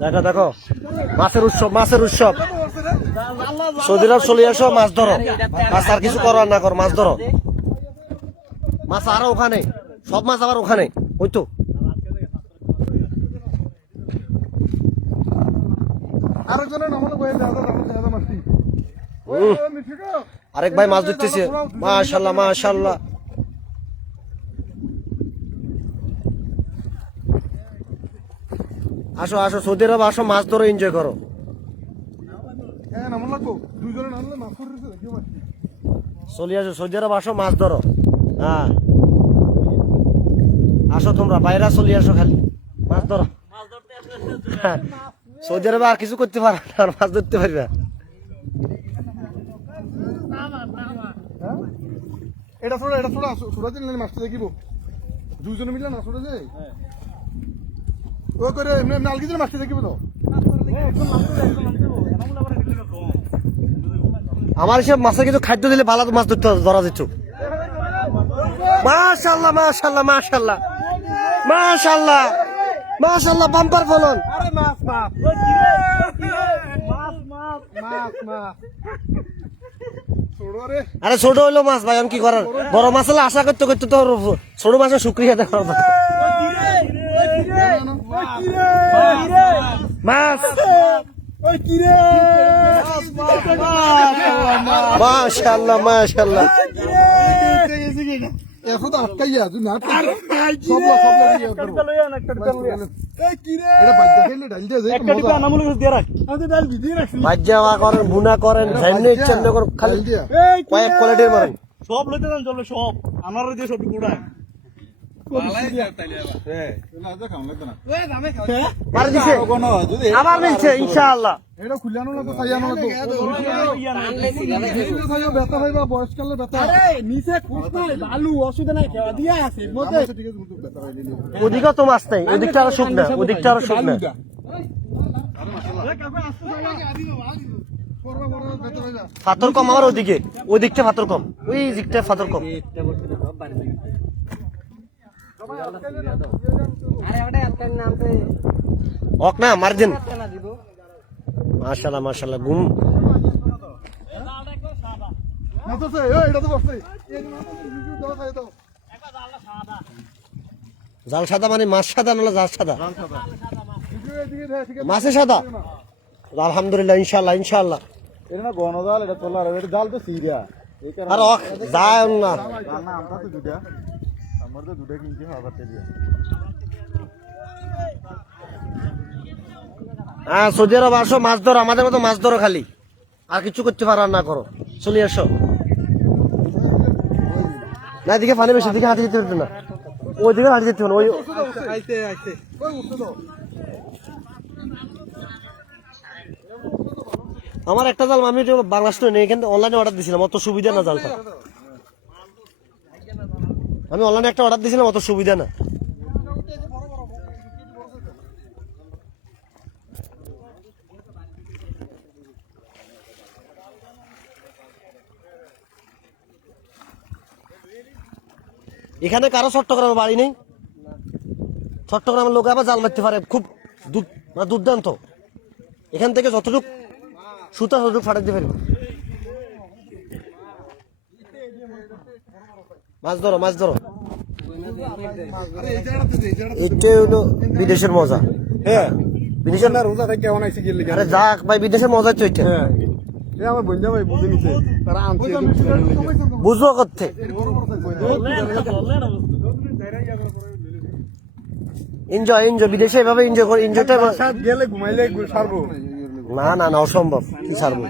দেখো দেখো মাছের উৎসব, মাছের উৎসব। সৌদি আরব চলে আসো, মাছ ধরো। মাছ আর কিছু করো আর না করো, মাছ ধরো। মাছ আরো ওখানে, সব মাছ আবার ওখানে। ওই তো আরেক ভাই মাছ ধরতেছে। মাশাআল্লাহ মাশাআল্লাহ। আসো আসো সৌদি আরব আসো, মাছ ধরো, এনজয় করো। চলে আসো সৌদি আরব আসো, মাছ ধরো। হ্যাঁ আসো তোমরা বাইরে চলে আসো, খালি মাছ ধরো। সৌদি আরবে আর কিছু করতে পারো না, আর মাছ ধরতে পারবে। এটা ছোড়া, এটা ছোড়া, ছোড়া দিন মাছটা দেখিব। দুজনে মিলে না ছোড়া যায়। ও করে এমনি এমনি আলগি দিলে মাছটা দেখিব তো। আমার সব মাছে কিছু খাদ্য দিলে ভালো মাছ ধরতে ধরা যেত। মাশাআল্লাহ মাশাআল্লাহ মাশাআল্লাহ মাশাআল্লাহ মাশাআল্লাহ, বাম্পার ফলন। আরে ছোট হইলো মাছ ভাই, আমি কি করার। বড় মাছ হলে আশা করতে করতে তো ছোট মাছের শুক্রিয়া দেখো। মাছ মাশাআল্লাহ মাশাআল্লাহ। এখন তো আটকাইয়া তুই না বুনা করেন, খালি কয়েক কোয়ালিটির মারেন। সব লইতে যান, চলো সব আমার দিয়ে সব গুড়ায় আবার মিলছে ইনশাআল্লাহ। এটা খুলে আনো না তো, তাই আনো না তো। ব্যথা হয় বা বয়সকালে ব্যথা। নিচে খোঁজ নাই, বালু অসুবিধা নাই, খেয়া দিয়া আছে। ওদিকেও তো মাছ নাই, ওদিকটা আরো শুকনা, ওদিকটা আরো শুকনা। পাথর কম আমার ওদিকে, ওদিকটা পাথর কম, ওই দিকটা পাথর কম। অক না মার্জিন। মাশাআল্লাহ মাশাআল্লাহ। গুম জাল সাদা মানে মাছ সাদা, নাহলে জাল সাদা। মাছে সাদা, আলহামদুলিল্লাহ ইনশাআল্লাহ ইনশাআল্লাহ। এটা না গণ জাল, এটা তোলার, এটা জাল তো সিরিয়া। আর যায় না, আমরা তো দুটা, আমার তো দুটা কিনছি খাবার দিয়ে। হ্যাঁ সৌদি আরব আসো, মাছ ধরো, আমাদের মতো মাছ ধরো, খালি আর কিছু করতে পারো না করো। চলে আসো। না এদিকে পানি বেশি, দিকে হাতে যেতে পারবে না, ওইদিকে হাতে যেতে হবে। ওই আমার একটা জাল আমি বাংলাদেশ নেই, এখান থেকে অনলাইনে অর্ডার দিয়েছিলাম, অত সুবিধা না জালটা। আমি অনলাইনে একটা অর্ডার দিয়েছিলাম, অত সুবিধা না। এখানে কারো চট্টগ্রামে বাড়ি নেই, চট্টগ্রামের লোক আবার জাল মারতে পারে খুব দুর্দান্ত। এখান থেকে যতটুকু সুতা ততটুকু ফাটাতে পারবে। মাছ ধরো মাছ ধরো, এটাই হলো বিদেশের মজা। হ্যাঁ বিদেশের না রোজা থেকে কেমন আইসি গেলে। আরে যাক ভাই, বিদেশের মজা তো এটা। আমার বন্ধু ভাই বুঝে নিছে, তারা আনছে। বুঝবো করতে এনজয় এনজয়, বিদেশে এভাবে এনজয় করে। এনজয়টা গেলে ঘুমাইলে সারবো না না না, অসম্ভব, কি ছাড়বো।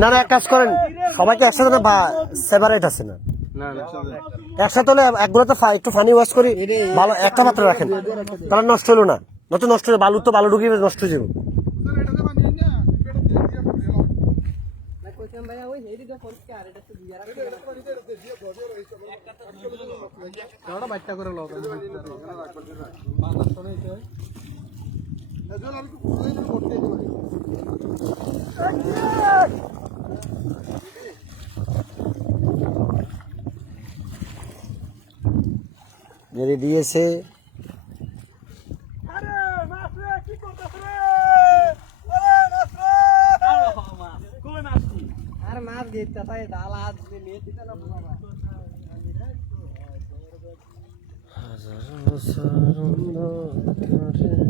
না না, এক কাজ করেন, সবাইকে একসাথে না, সেপারেট আছে না, একসাথে হলে একগুলো তো একটু ফানি ওয়াশ করি, ভালো একটা পাত্র রাখেন, তাহলে নষ্ট হলো না। নয়তো নষ্ট হলে বালু তো বালু ঢুকিয়ে নষ্ট হয়ে যাবে। বাচ্চা করে লোক মেরে দিয়েছে আর মাছ গেছে তাই ডাল হাত নিয়ে দিতে না হাজার বছর অন্ধকারে